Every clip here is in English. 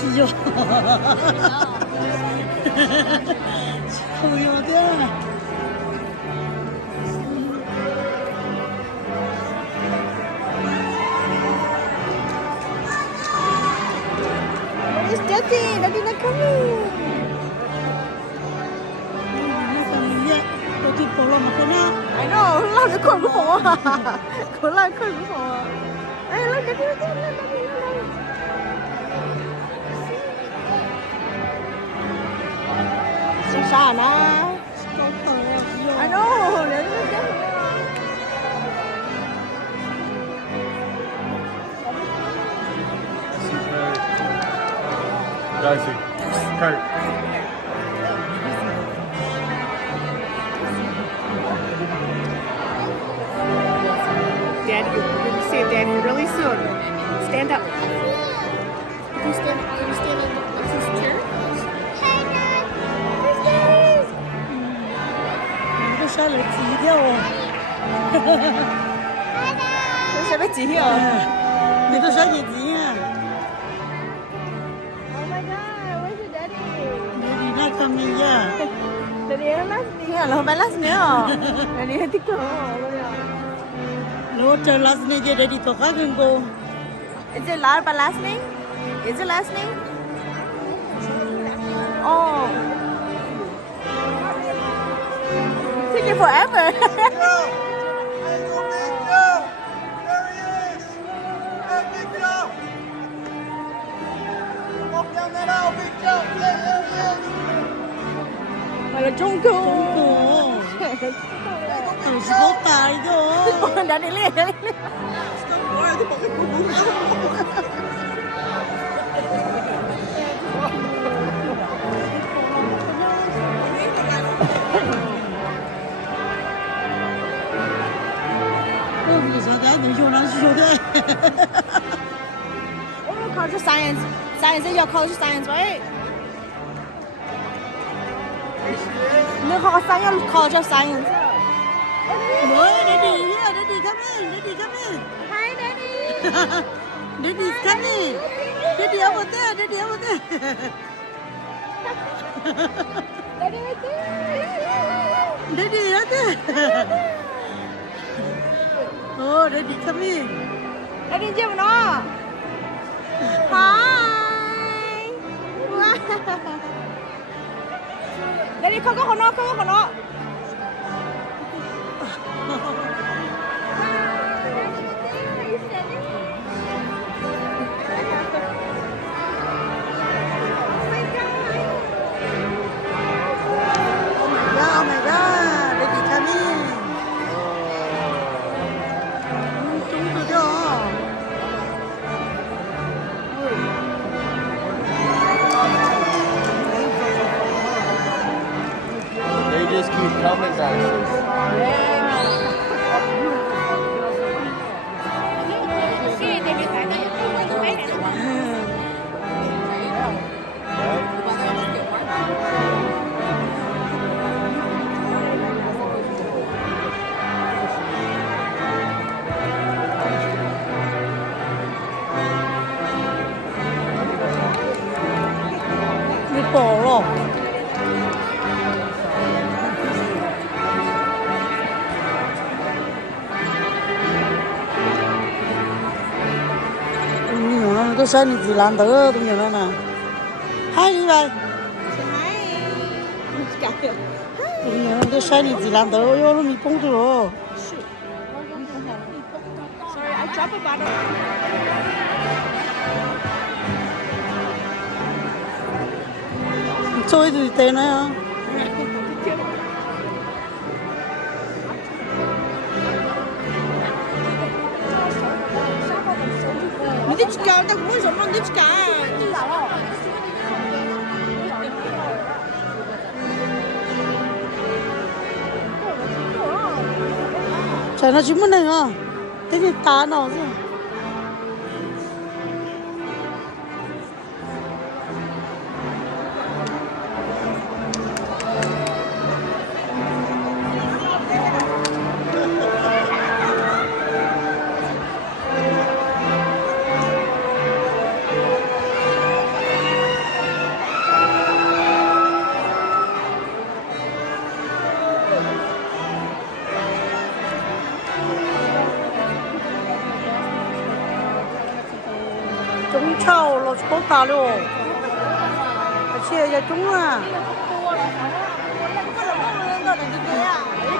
气哟，臭有点。It's dirty. Daddy not coming. 我就跑了嘛，可能。I know. 老子困不疯啊！困了，困不疯啊！哎，老弟，来。是啥呢 ？I know. 人家干什么呀？Daisy, Kurt. Daddy, you're going to save Daddy really soon. Stand up. Can you stand up this chair? Hey, Dad. Where's Daddy? 都下来挤掉哦。有什么急呀？你都上眼睛啊 Oh my God, where's your daddy? 你那看没呀？ Daddy last niya, lo ba last niya? Daddy tikko. 我这拉斯那些人的头发更高。 Is it last but last name? Is it last name? Oh. Take it forever. Là trung thu. 都是好大的哦。Đã đi liền. Oh, culture science. Science is your culture science, right? Nước họ science, culture science. Daddy come in. Hi, Daddy. Daddy's coming. Daddy over there. Daddy right there. Daddy right there. Oh, Daddy come in. Daddy chưa mà nó. Hi. Wow. Daddy không có nó. Oh my God, Daddy come in. Trúng rồi đó. They just keep coming, guys. Đi bỏ rồi. Nó tôi xem gì làm tới tôi nhiều nó nè. Hai đi vậy. Tôi xem gì làm tới yo nó mi công tử rồi. Sorry, I dropped a bottle. Chơi thì tên này hả? Nitchka, tak mój żona Nitchka. Chả nó chỉ muốn này hả? Thế thì tá nó chứ. trúng trâu lo chốt ta luôn chia giờ trúng à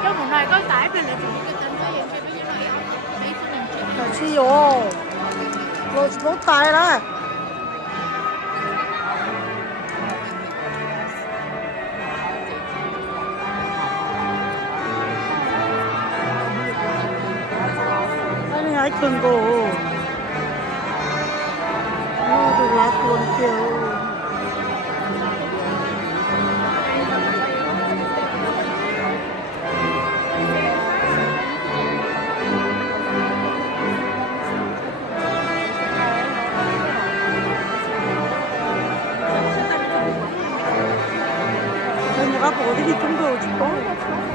trong một này có tải về là chỉ cái tên có hiện bây giờ nó chia vô lo chốt ta đó ai cần cô nó được lá cuốn kiểu 내가 뭐 어디 정도 줄까?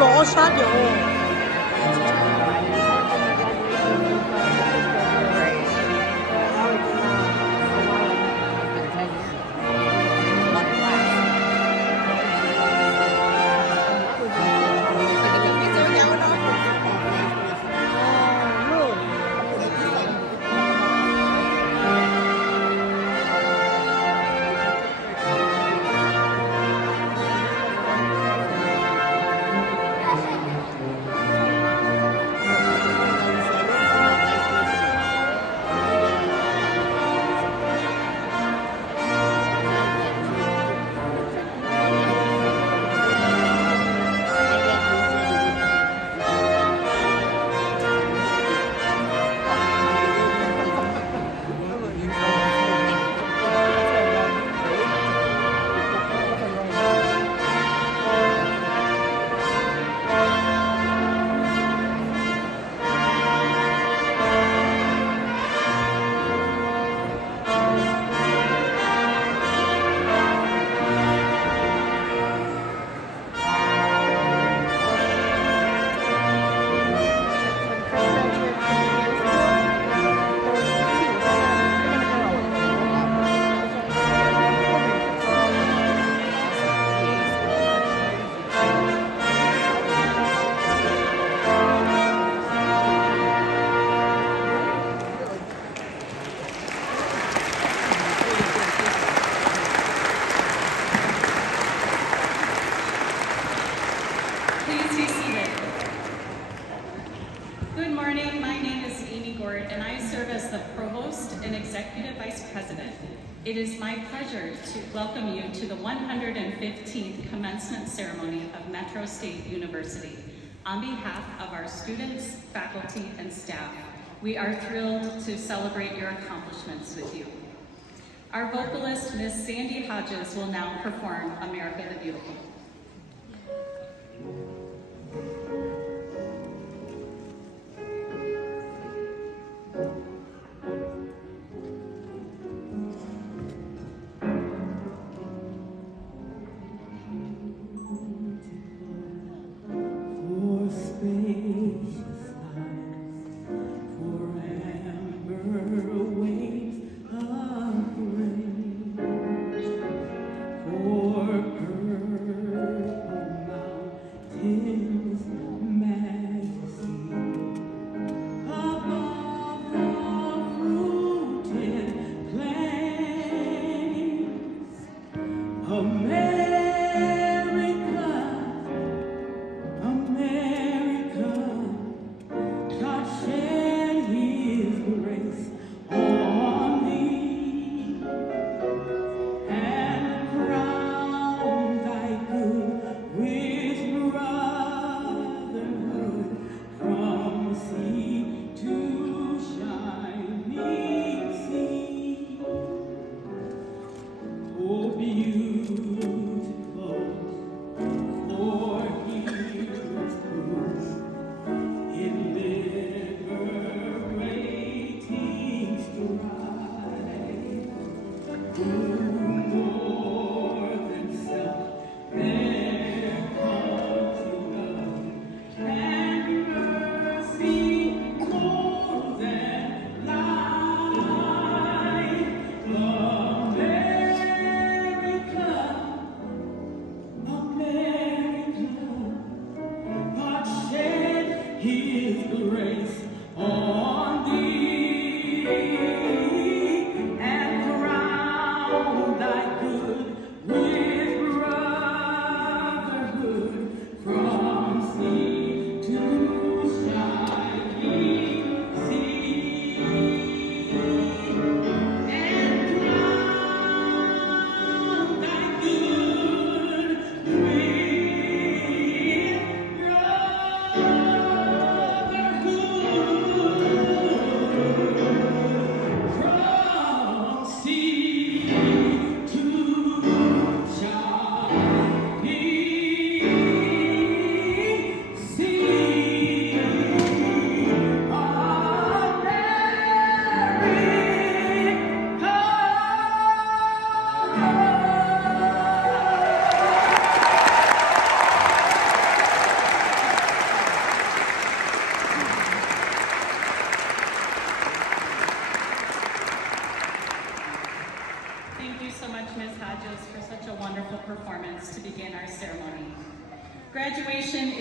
lỗ sát rồi Good morning, my name is Amy Gort and I serve as the Provost and Executive Vice President. It is my pleasure to welcome you to the 115th commencement ceremony of Metro State University. On behalf of our students, faculty, and staff, we are thrilled to celebrate your accomplishments with you. Our vocalist, Miss Sandy Hodges, will now perform America the Beautiful. With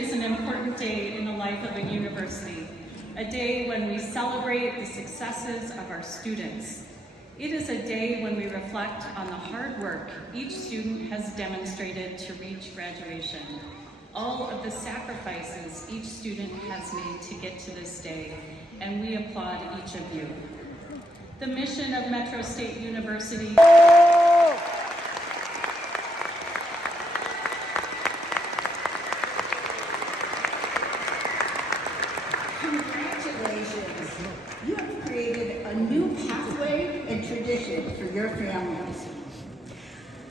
is an important day in the life of a university, a day when we celebrate the successes of our students. It is a day when we reflect on the hard work each student has demonstrated to reach graduation, all of the sacrifices each student has made to get to this day, and we applaud each of you. The mission of Metro State University Congratulations. You have created a new pathway and tradition for your families.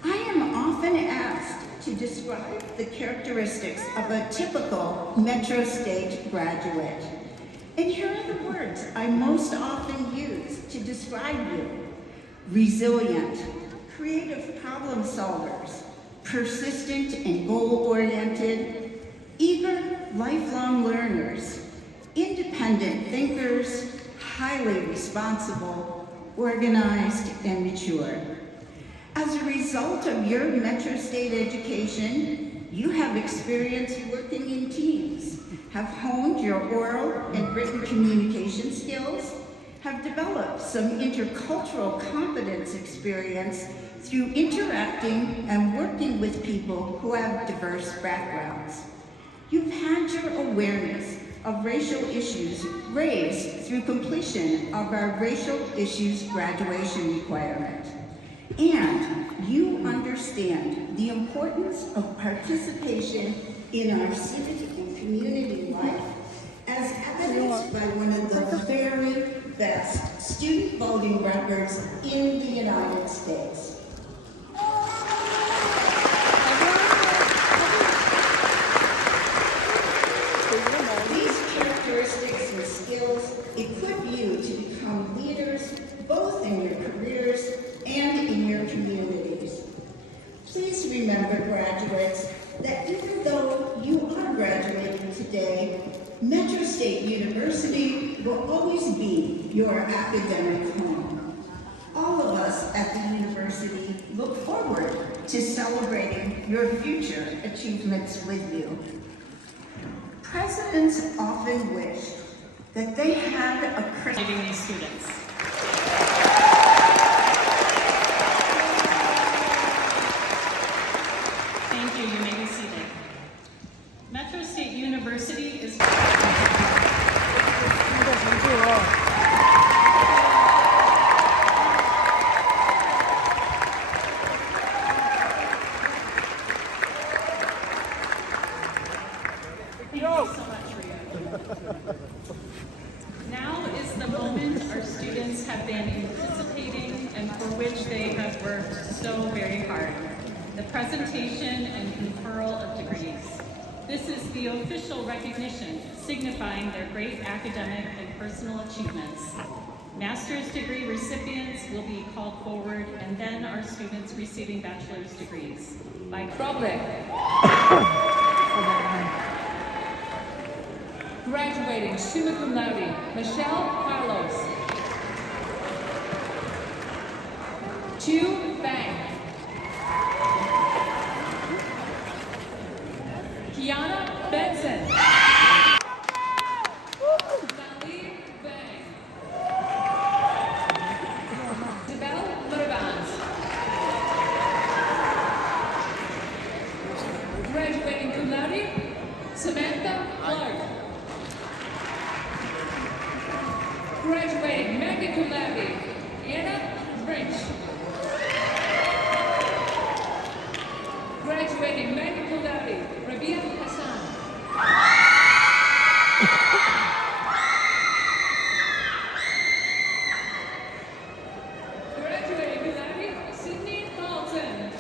I am often asked to describe the characteristics of a typical Metro State graduate. And here are the words I most often use to describe you. Resilient, creative problem solvers, persistent and goal-oriented, eager, lifelong learners, independent thinkers, highly responsible, organized, and mature. As a result of your Metro State education, you have experience working in teams, have honed your oral and written communication skills, have developed some intercultural competence experience through interacting and working with people who have diverse backgrounds. You've had your awareness of racial issues raised through completion of our racial issues graduation requirement. And you understand the importance of participation in our civic and community life as evidenced by one of the very best student voting records in the United States. These characteristics and skills equip you to become leaders both in your careers and in your communities. Please remember, graduates, that even though you are graduating today, Metro State University will always be your academic home. All of us at the university look forward to celebrating your future achievements with you. Presidents often wish that they had a giving these students. Thank you. You may be seated. Metro State University is Thank you so much, Ria. Now is the moment our students have been anticipating and for which they have worked so very hard. The presentation and conferral of degrees. This is the official recognition signifying their great academic and personal achievements. Master's degree recipients will be called forward, and then our students receiving bachelor's degrees. By Problem. Graduating summa cum laude, Michelle Carlos. Chu Bang. Kiana Benson. Nali Bang. Isabel Murabans. Graduating cum laude, Samantha Clark. Graduating magna cum laude, Anna French. Graduating magna cum laude, Rabia Hassan. Graduating cum laude, Sydney Carlton.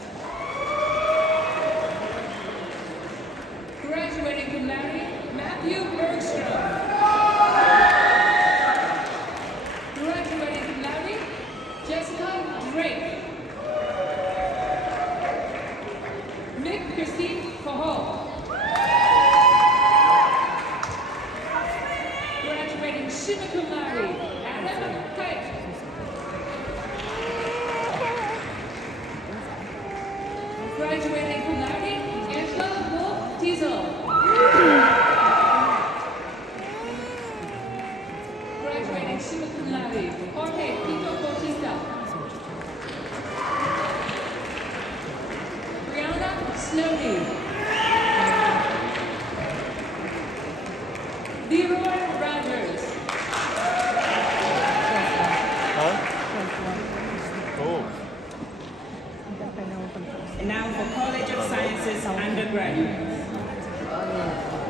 Graduating cum laude, Matthew Bergstrom. Graduating cum laude, Jessica Drake. Nick Christine Faho. Graduating summa cum laude, Adam Kite. Graduating cum laude, Angela Wolf Diesel.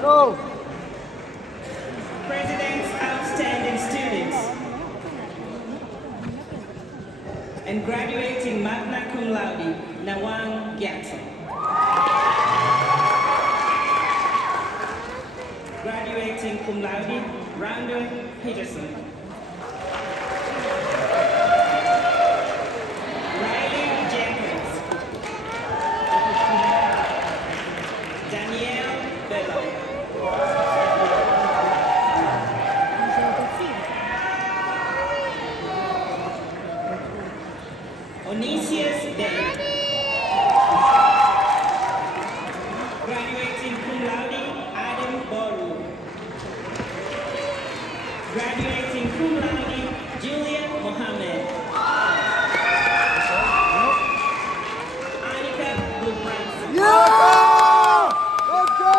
Go! President's Outstanding Students, and graduating magna cum laude, Nawang Gyatso. Graduating cum laude, Brandon Peterson. Riley Jenkins. Danielle Bello. Onesius Day. Graduating cum laude, Adam Boru. Graduating cum laude, Julia Mohammed. Anika Gulbranson. Yeah! Let's go!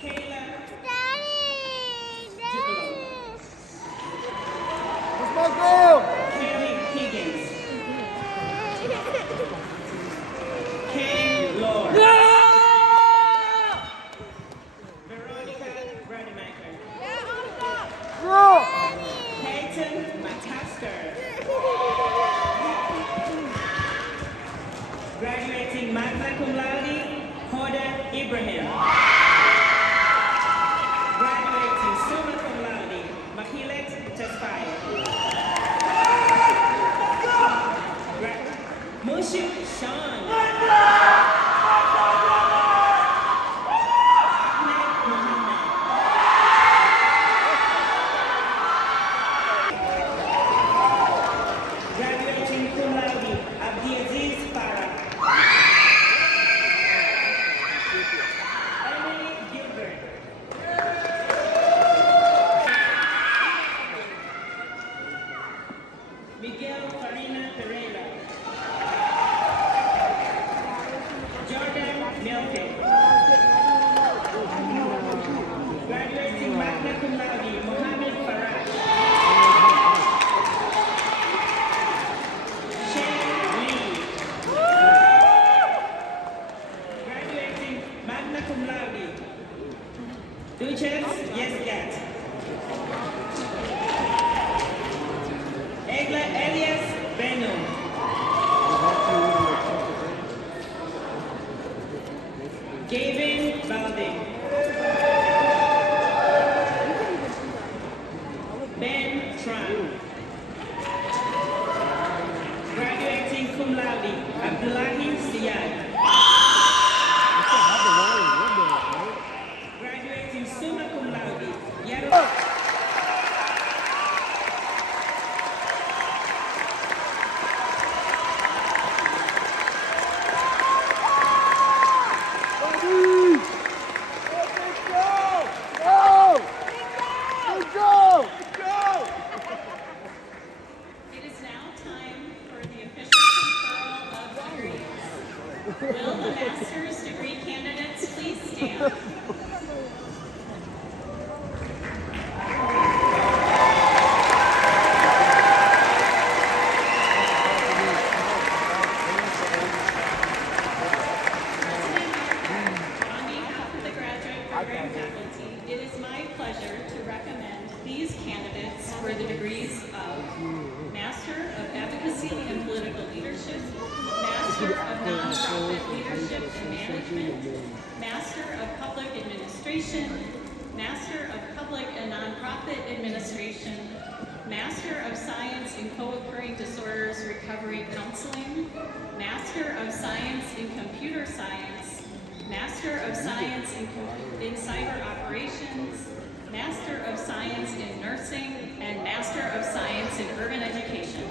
Kayla Let's go! Kelly Higgins. Keng Lord. Veronica Rademacher. Go! Peyton Matasker. Graduating magna cum laude, Hoda Ibrahim. Graduating summa cum laude, Mahilet Tesfaye. Mushuk Sean. Ahmed Muhammad. Graduating cum laude, Abdiaziz Farah. Emily Gilbert. Miguel Farina Pereira. Jordan Milke. Graduating magna cum laude, Mohammed Farah. Shane Lee. Graduating magna cum laude, Duchess Yesgat. Egla Elias Benu. Gavin Balding. Ben Tran. Graduating cum laude, Abdullahi Siyad. Graduating summa cum laude, Yaro. It is now time for the official conferral of degrees. Will the master's degree candidates please stand? On behalf of the graduate program faculty, it is my pleasure to recommend these candidates for the degrees of Master of Advocacy and Political Leadership, Master of Nonprofit Leadership and Management, Master of Public Administration, Master of Public and Nonprofit Administration, Master of Science in Co-occurring Disorders Recovery Counseling, Master of Science in Computer Science, Master of Science in Cyber Operations, Master of Science in Nursing, and Master of Science in Urban Education.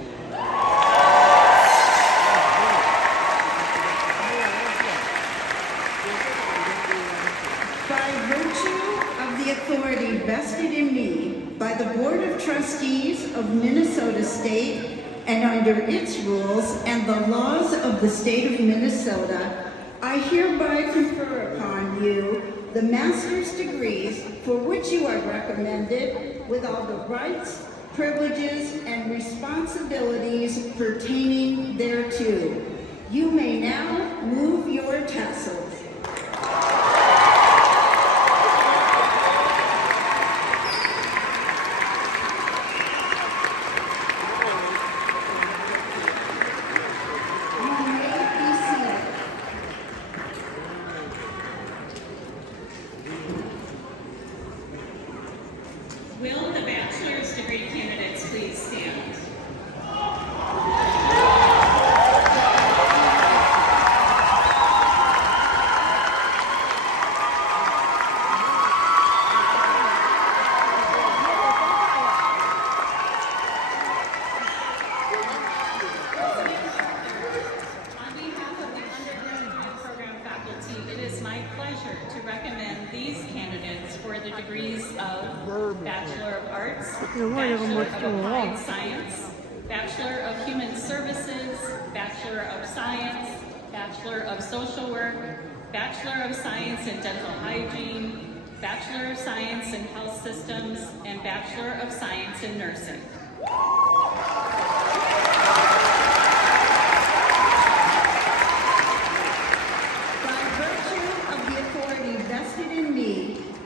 By virtue of the authority vested in me by the Board of Trustees of Minnesota State and under its rules and the laws of the state of Minnesota, I hereby confer upon you the master's degrees for which you are recommended with all the rights, privileges, and responsibilities pertaining thereto. You may now move your tassels. to recommend these candidates for the degrees of Bachelor of Arts, Bachelor of Applied Science, Bachelor of Human Services, Bachelor of Science, Bachelor of Social Work, Bachelor of Science in Dental Hygiene, Bachelor of Science in Health Systems, and Bachelor of Science in Nursing.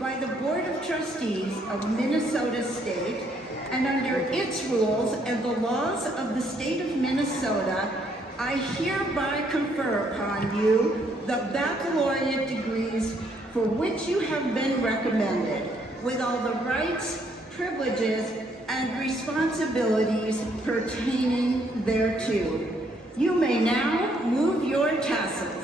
By the Board of Trustees of Minnesota State and under its rules and the laws of the state of Minnesota, I hereby confer upon you the baccalaureate degrees for which you have been recommended, with all the rights, privileges, and responsibilities pertaining thereto. You may now move your tassels.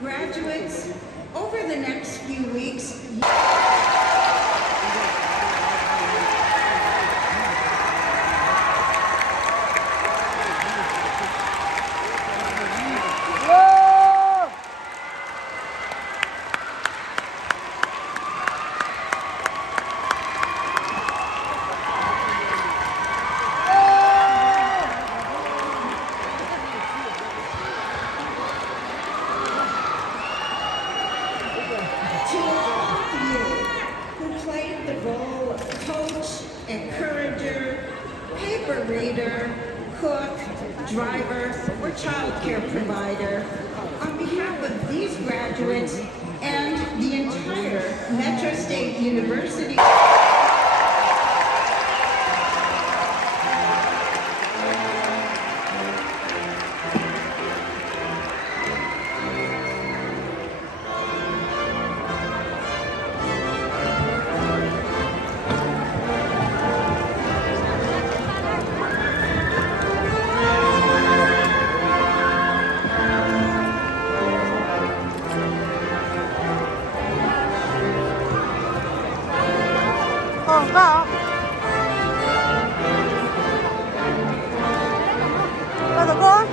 Graduates, over the next few weeks, to all of you who played the role of coach, encourager, paper reader, cook, driver, or child care provider, on behalf of these graduates and the entire Metro State University. Vauv. Đây là con.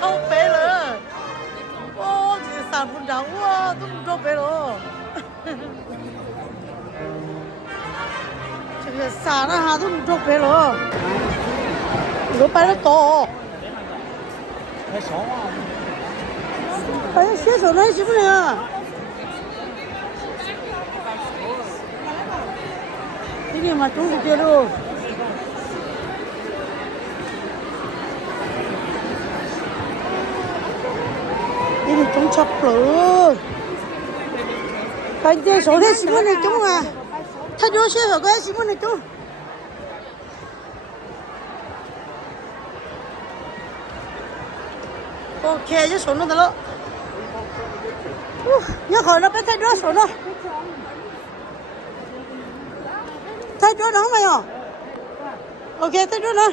Đâu bé lỡ. Ô, chị sản phụ đau quá, tôi đâu bé lỡ. Chị sản nó hà tôi đâu bé lỡ. Nó bé nó to. bé xe số này chứ không nè. Cái gì mà chúng kia luôn. Ini chúng chập lửa. Cái gì số này xí này chúng à. Thay đổi xe số cái xí này chúng. OK，就熟了的了。你好了，别太热，熟了。太热了没有 ？OK， 太热了。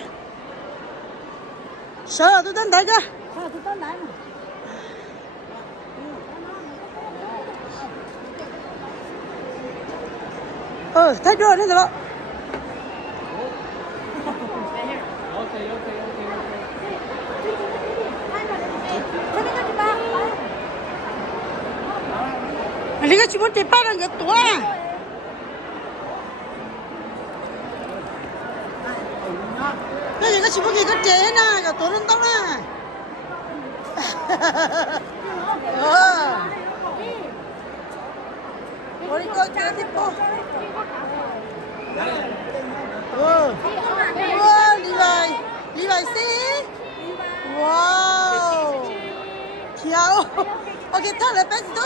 熟了，都等待着。太热了，那怎么？你个去我这摆了个多啊！那个去我给个这呢，个多人到了。我一个这的包。哇，李白四，哇，跳，OK， 他来摆子多。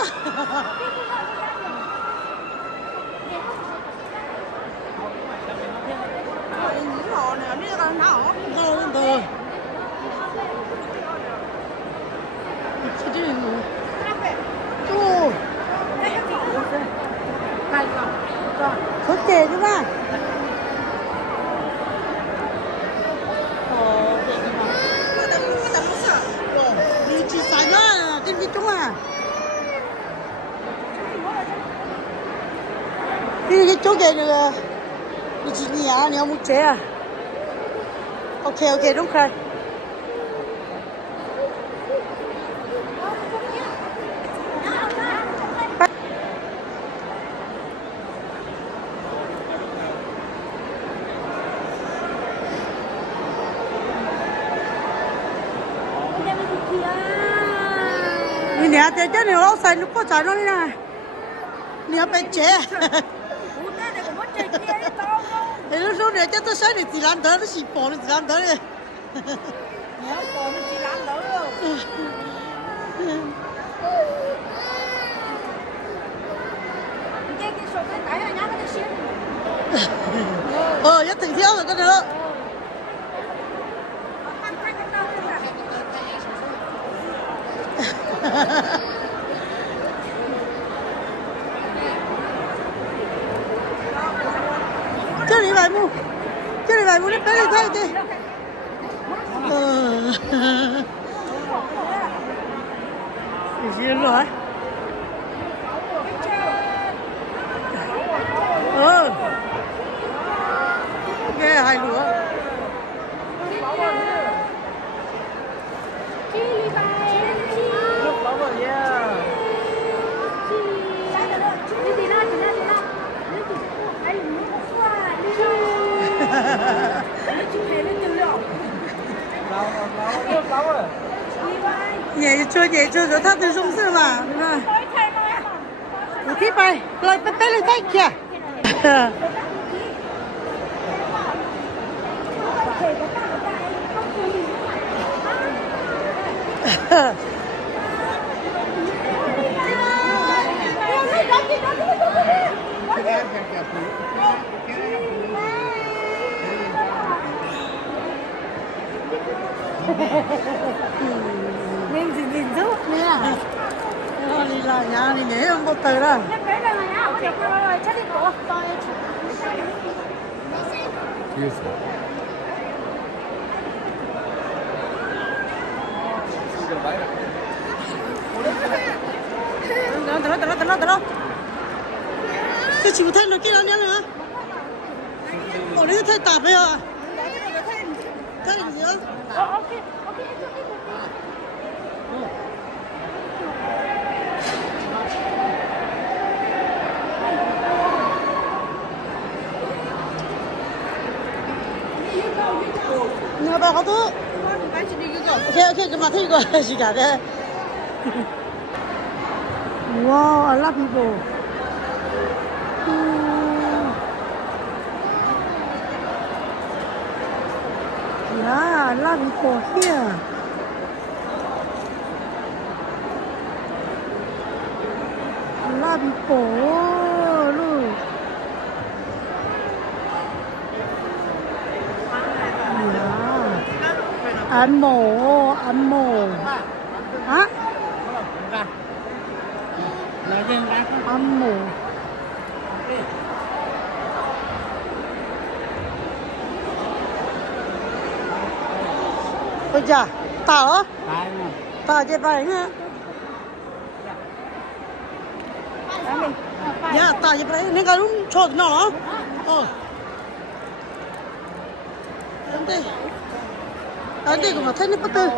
có kề chứ ba đi chỉ xài nữa trên cái chúng à đi cái chỗ kề nữa đi chỉ nhà nhà một trẻ à ok đúng rồi nè thì chứ nếu xài nó có xài nó đi nè nè phải trẻ thì lúc này chắc tôi xài được chỉ làm đỡ nó chỉ bỏ được chỉ làm đỡ đi nhất thằng thiếu rồi con nữa chơi đi bài mu nó tới đi thôi đi gì rồi nghe hay lúa nhảy chưa rồi thắt từ sông xưa mà một khi bay lại bắt tay lên tay kìa nên gì giúp nè đi là nhà đi nhảy không có từ đâu Đó. Cái chịu thêm được kia đâu nữa. Ủa đấy thay tạp bây giờ. Thay làm gì không? Nè bà có thứ. Ok, cái mặt thấy gọi gì cả đây. Wow, a lot of people. Yeah, a lot of people here. A lot of people. Oh, look. Yeah. Ăn mổ. hả Ra. Nói riêng ra không? ăn mù bây giờ tao á Tay mà. tao chơi bài nữa dạ tao chơi bài nên cái đúng cho nó anh đi cũng thấy nó bắt tư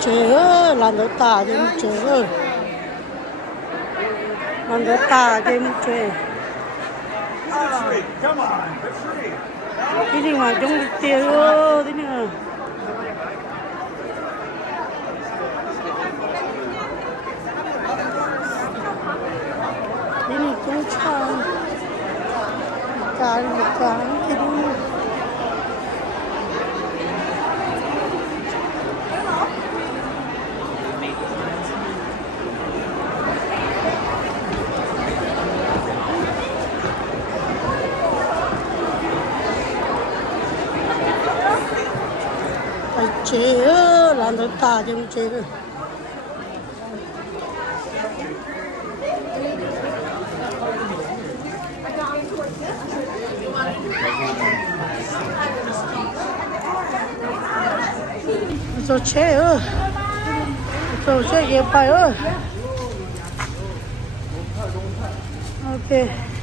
trời ơi làm đồ tả cho trời ơi làm đồ tả cho trời cái gì mà trong tiền ơi thế nào cái này cũng chán cái đúng chế làm đồ tả cho chế rồi chế ơi rồi chế gì phải ơi ok